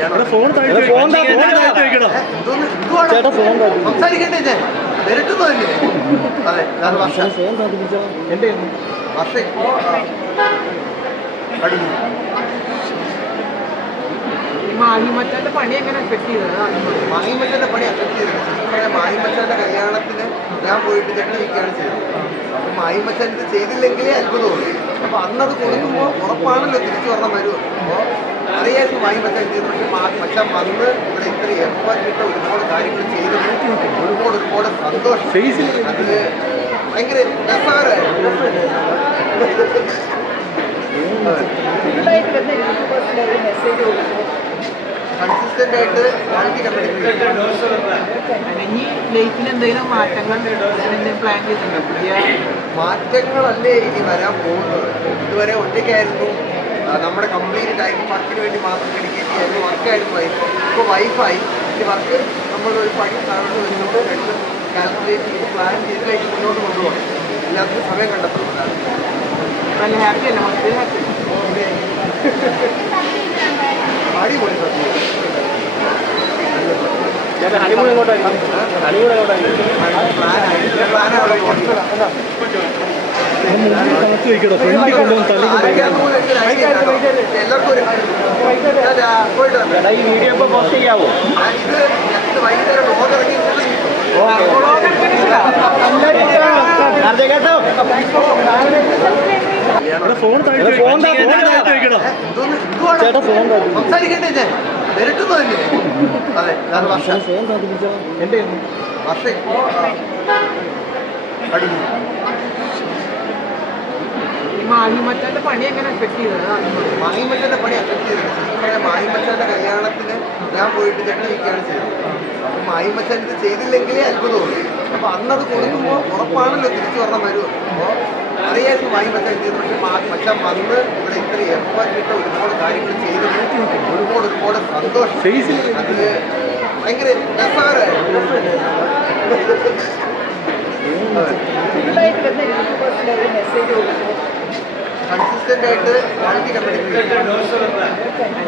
Phone phone ചേട്ടാ phone താഴ്ത്തി സംസാരിക്കണ്ടേ ഞാൻ വരട്ടുന്നതല്ലേ അതെ ഞാൻ വർഷ. ഫോൺ താഴ്ത്തി എന്റെ വർഷ. ഇപ്പോ മാഹിമച്ചാന്റെ പണി എങ്ങനെ എഫക്ട് ചെയ്തത് മാഹിമച്ചന്റെ പണി അഫക്ട് ചെയ്തത് മാഹിമച്ചന്റെ കല്യാണത്തിന് ഞാൻ പോയിട്ട് വയ്ക്കുകയാണ് ചെയ്തത്. അപ്പൊ മാഹിമച്ചൻ ഇത് ചെയ്തില്ലെങ്കിലേ അത്ഭുതമുള്ളൂ. അപ്പൊ അന്നത് കൊടുക്കുമ്പോൾ ഉറപ്പാണല്ലോ തിരിച്ചു വരണം വരുമോ? അപ്പോ ചെയ്തു പക്ഷെ മച്ചാൻ വന്ന് ഇവിടെ ഇത്ര എഫർട്ടിട്ട് ഒരുപാട് കാര്യങ്ങൾ ഒരുപാട് ഒരുപാട് സന്തോഷം. അത് ഭയങ്കര രസകരമായിരുന്നു കൺസിസ്റ്റന്റ് ആയിട്ട് ക്വാളിറ്റി കണ്ടുപിടിക്കുക ഇനി ലൈഫിൽ എന്തെങ്കിലും മാറ്റങ്ങൾ പ്ലാൻ ചെയ്തിട്ടുണ്ടോ പുതിയ മാറ്റങ്ങളല്ലേ ഇനി വരാൻ പോകുന്നത്? ഇതുവരെ ഒറ്റയ്ക്കായിരുന്നു. നമ്മുടെ കംപ്ലീറ്റ് ടൈം വർക്കിന് വേണ്ടി മാത്രം ഡെഡിക്കേറ്റ് ചെയ്യായിരുന്നു വർക്കായിരുന്നു വൈഫ് ഇപ്പോൾ വൈഫായി ഈ വർക്ക് നമ്മൾ ഒരു പണി കാണുന്നത് വരുന്നുണ്ട്. രണ്ട് കാൽക്കുലേറ്റ് ചെയ്ത് പ്ലാൻ ചെയ്ത് കഴിഞ്ഞ് മുന്നോട്ട് കൊണ്ടുപോകണം. എല്ലാത്തിനും സമയം കണ്ടെത്തുന്നതാണ്. നല്ല ഹാപ്പി അല്ല ഹാപ്പി അടിപൊളി സത്യം honeymoon honeymoon plan phone phone ചേട്ടാ ഫോൺ താഴ്ത്തി സംസാരിക്കണ്ടേ ഞാൻ വരട്ടുന്നതല്ലേ അതെ ഞാൻ വർഷ ഫോൺ എന്റെ വർഷ മാഹിമച്ചാന്റെ പണി എങ്ങനെ എഫക്ട് ചെയ്തത്? മാഹിമച്ചാന്റെ പണി അഫക്ട് ചെയ്തത് മാഹിമച്ചാന്റെ കല്യാണത്തിന് ഞാൻ പോയിട്ട് ചെട്ടിരിക്കുകയാണ് ചെയ്തത്. അപ്പൊ മാഹിമച്ചൻ ഇത് ചെയ്തില്ലെങ്കിലേ അത്ഭുതമുള്ളൂ അപ്പൊ അന്നത് കൊടുക്കുമ്പോൾ ഉറപ്പാണല്ലോ തിരിച്ചു വരണം വരും. അപ്പോ അറിയായിരുന്നു മാഹിമച്ചൻ ചെയ്തു പക്ഷെ മച്ചാൻ വന്ന് ഇവിടെ ഇത്ര എഫർട്ടിട്ട് ഒരുപാട് കാര്യങ്ങൾ ചെയ്തു. ഒരുപാട് ഒരുപാട് സന്തോഷം. അത് ഭയങ്കര രസകരമായിരുന്നു കൺസിസ്റ്റന്റ് ആയിട്ട് ക്വാളിറ്റി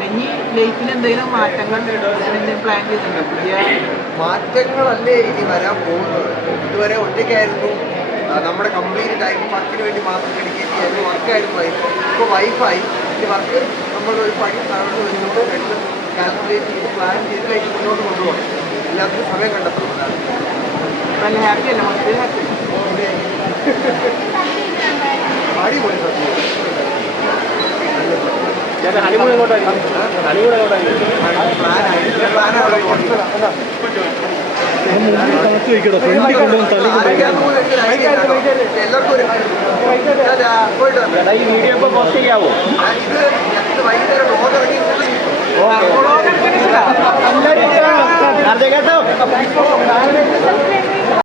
ഇനി ലൈഫിൽ എന്തെങ്കിലും മാറ്റങ്ങൾ പ്ലാൻ ചെയ്തിട്ടുണ്ടോ? പുതിയ മാറ്റങ്ങളല്ലേ ഇനി വരാൻ പോകുന്നത്. ഇതുവരെ ഒറ്റയ്ക്കായിരുന്നു. നമ്മുടെ കംപ്ലീറ്റ് ടൈം വർക്കിന് വേണ്ടി മാത്രം ഡെഡിക്കേറ്റ് ചെയ്യാൻ വർക്കായിരുന്നു വൈഫ് ഇപ്പോൾ വൈഫായി ഈ വർക്ക് നമ്മൾ ഒരു പണി കാണുന്നത് വെച്ചുകൊണ്ട് രണ്ട് കാൽക്കുലേറ്റ് ചെയ്ത് പ്ലാൻ ചെയ്ത് കഴിഞ്ഞ് മുന്നോട്ട് കൊണ്ടുപോകണം. എല്ലാത്തിനും സമയം കണ്ടെത്തുന്നതാണ്. നല്ല ഹാപ്പി അല്ല? ഹാപ്പി അടിപൊളി. സത്യം ഈ വീഡിയോ ഇപ്പോൾ പോസ്റ്റ് ചെയ്യാവോ? കേട്ടോ?